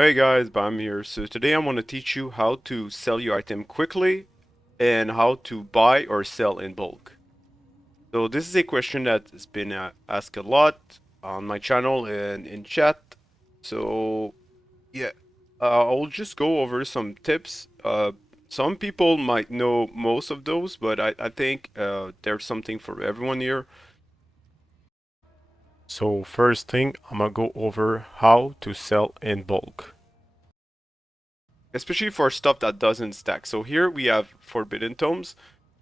Hey guys, Bam here. So today I'm going to teach you how to sell your item quickly and how to buy or sell in bulk. So this is a question that has been asked a lot on my channel and in chat. So yeah, I'll just go over some tips. Some people might know most of those, but I think there's something for everyone here. So first thing, I'm gonna go over how to sell in bulk, especially for stuff that doesn't stack. So here we have Forbidden Tomes,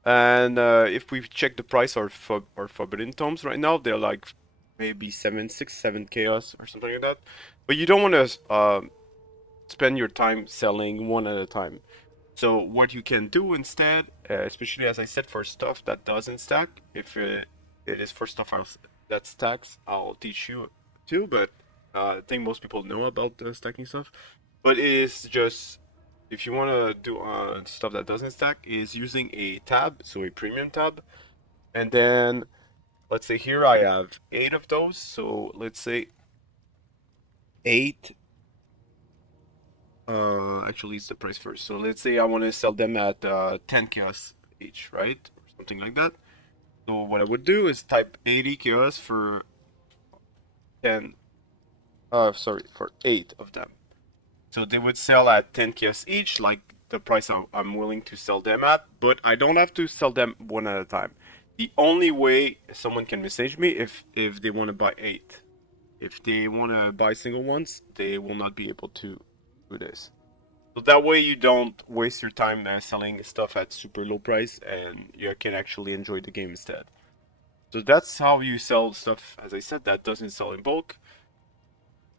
and if we check the price of Forbidden Tomes right now, they're like maybe 7 chaos or something like that. But you don't want to spend your time selling one at a time. So what you can do instead, especially as I said for stuff that doesn't stack, if it is for stuff that stacks, I'll teach you too. But I think most people know about the stacking stuff. But it is just if you want to do stuff that doesn't stack, is using a tab, so a premium tab, and then let's say here I have 8 of those. So let's say eight. Actually, it's the price first. So let's say I want to sell them at 10 chaos each, right? Or something like that. So what I would do is type 80 chaos for 10. Sorry, for 8 of them. So they would sell at 10 chaos each, like the price I'm willing to sell them at. But I don't have to sell them one at a time. The only way someone can message me if they want to buy 8. If they want to buy single ones, they will not be able to do this. So that way you don't waste your time selling stuff at super low price and you can actually enjoy the game instead. So that's how you sell stuff, as I said, that doesn't sell in bulk.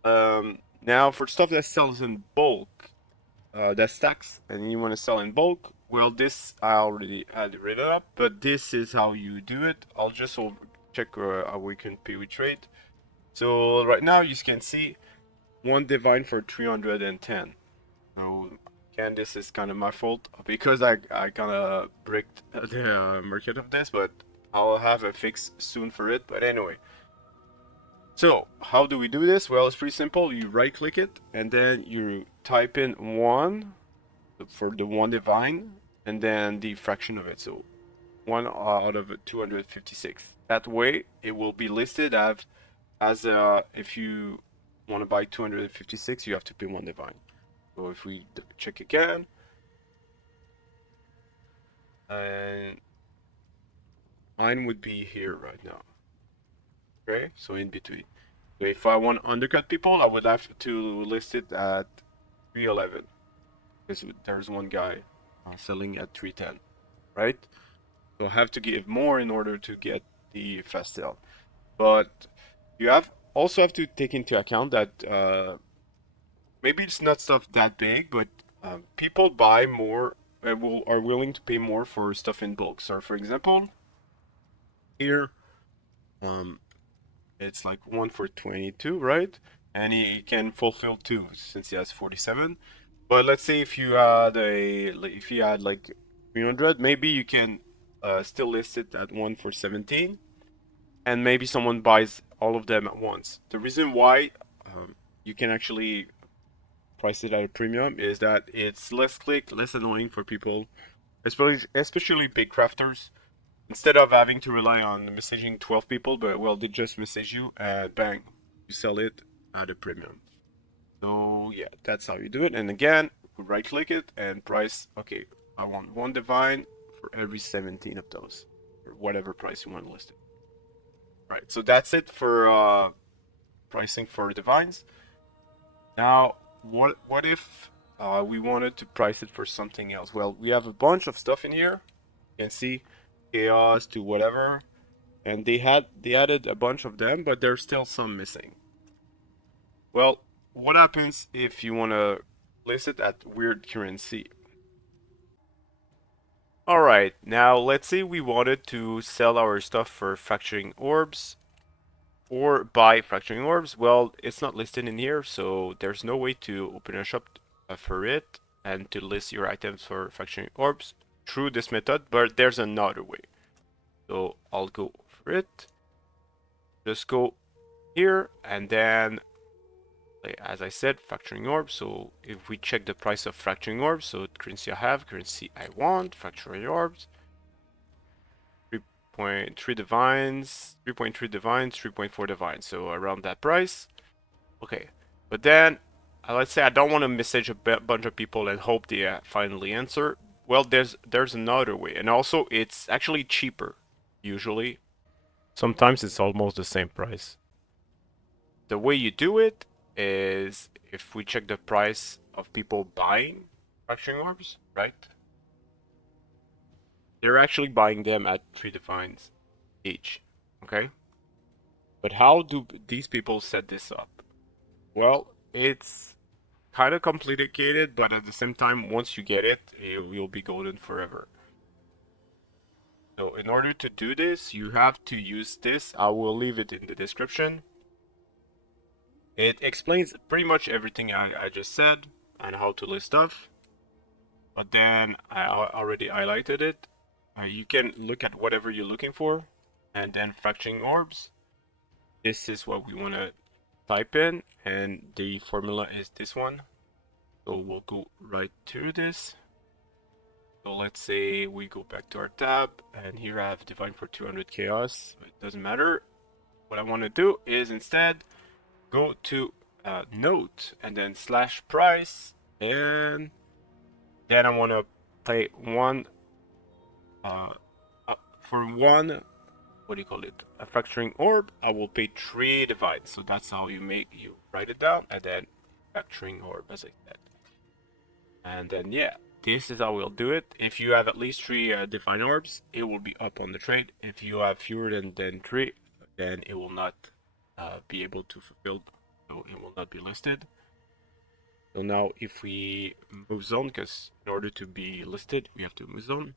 Now for stuff that sells in bulk, that stacks, and you want to sell in bulk, well, this I already had it written up, but this is how you do it. I'll just check how we can PoE trade. So right now you can see one divine for 310. So again, this is kind of my fault because I kind of bricked the market of this, but I'll have a fix soon for it. But anyway, so how do we do this? Well, it's pretty simple. You right click it and then you type in 1 for the one divine and then the fraction of it. So 1 out of 256. That way it will be listed as if you want to buy 256, you have to pay one divine. So if we check again, and mine would be here right now. Okay, so in between. So if I want to undercut people, I would have to list it at 311 because there's one guy selling at 310, right? So I have to give more in order to get the fast sale. But you have also have to take into account that maybe it's not stuff that big, but people buy more, are willing to pay more for stuff in bulk. So for example, here, um, it's like 1 for 22, right? And he can fulfill 2 since he has 47. But let's say if you had like 300, maybe you can still list it at 1 for 17, and maybe someone buys all of them at once. The reason why you can actually price it at a premium is that it's less click, less annoying for people, especially big crafters. Instead of having to rely on messaging 12 people, but well, they just message you and bang, you sell it at a premium. So yeah, that's how you do it. And again, right click it and price. Okay, I want one divine for every 17 of those, or whatever price you want to list it. Right. So that's it for pricing for divines. Now, what if we wanted to price it for something else? Well, we have a bunch of stuff in here. You can see chaos to whatever, and they added a bunch of them, but there's still some missing. Well, what happens if you want to list it at weird currency? Alright, now let's say we wanted to sell our stuff for fracturing orbs or buy fracturing orbs. Well, it's not listed in here, so there's no way to open a shop for it and to list your items for fracturing orbs through this method, but there's another way. So I'll go for it. Just go here and then as I said, fracturing orb. So if we check the price of fracturing orbs, so currency I have, currency I want, fracturing orbs, 3.3 divines, 3.3 divines, 3.4 divines. So around that price. Okay, but then let's say I don't want to message a bunch of people and hope they finally answer. Well, there's another way, and also it's actually cheaper usually. Sometimes it's almost the same price. The way you do it is if we check the price of people buying fracturing orbs, right? They're actually buying them at 3 divines each, okay? But how do these people set this up? Well, it's kind of complicated, but at the same time, once you get it, you'll be golden forever. So in order to do this, you have to use this. I will leave it in the description. It explains pretty much everything I just said and how to list stuff. But then I already highlighted it. You can look at whatever you're looking for, and then fracturing orbs. This is what we want to type in, and the formula is this one. So we'll go right through this. So let's say we go back to our tab, and here I have Divine for 200 Chaos. It doesn't matter. What I want to do is instead go to note and then slash price, and then I want to pay one for one, what do you call it, a fracturing orb. I will pay 3 divines. So that's how you write it down, and then fracturing orb, as I said. And then yeah, this is how we'll do it. If you have at least 3 divine orbs, it will be up on the trade. If you have fewer than 3, then it will not be able to fulfill, so it will not be listed. So now if we move zone, because in order to be listed, we have to move zone.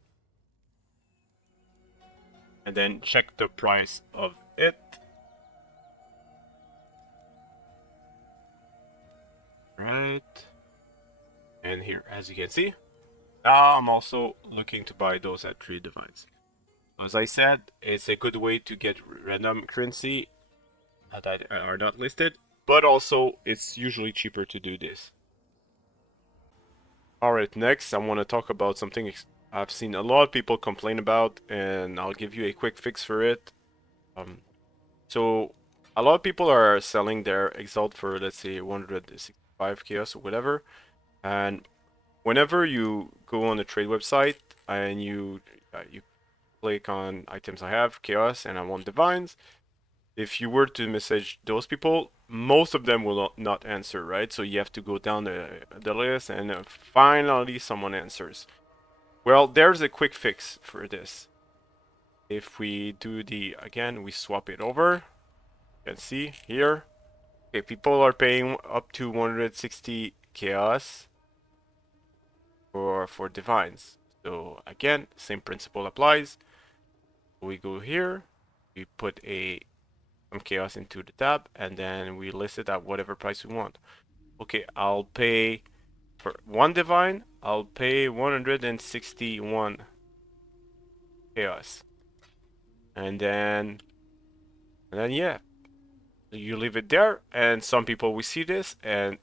And then check the price of it. Right. And here, as you can see, now I'm also looking to buy those at 3 divines. As I said, it's a good way to get random currency that are not listed, but also it's usually cheaper to do this. Alright, next I want to talk about something I've seen a lot of people complain about, and I'll give you a quick fix for it. So a lot of people are selling their Exalt for, let's say, 165 chaos or whatever, and whenever you go on the trade website and you click on items I have chaos and I want divines, if you were to message those people, most of them will not answer, right? So you have to go down the list, and finally someone answers. Well, there's a quick fix for this. If we do again, we swap it over. You can see here. Okay, people are paying up to 160 chaos for divines. So again, same principle applies. We go here, we put some chaos into the tab, and then we list it at whatever price we want. Okay, I'll pay for one divine, I'll pay 161 chaos. And then yeah, you leave it there, and some people will see this and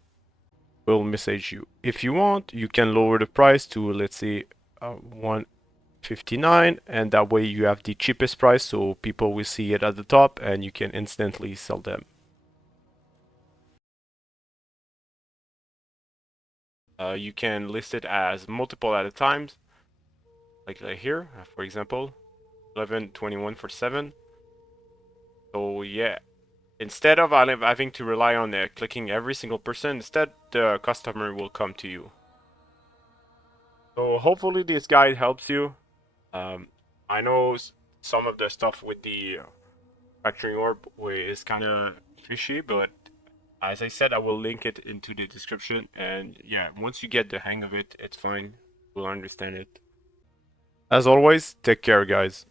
will message you. If you want, you can lower the price to, let's say, 159, and that way you have the cheapest price, so people will see it at the top and you can instantly sell them. You can list it as multiple at a time, like here, for example, 1121 for 7. So yeah, instead of having to rely on clicking every single person, instead the customer will come to you. So hopefully this guide helps you. I know some of the stuff with the factoring orb is kind of fishy, but as I said, I will link it into the description. And yeah, once you get the hang of it, it's fine. You'll understand it. As always, take care, guys.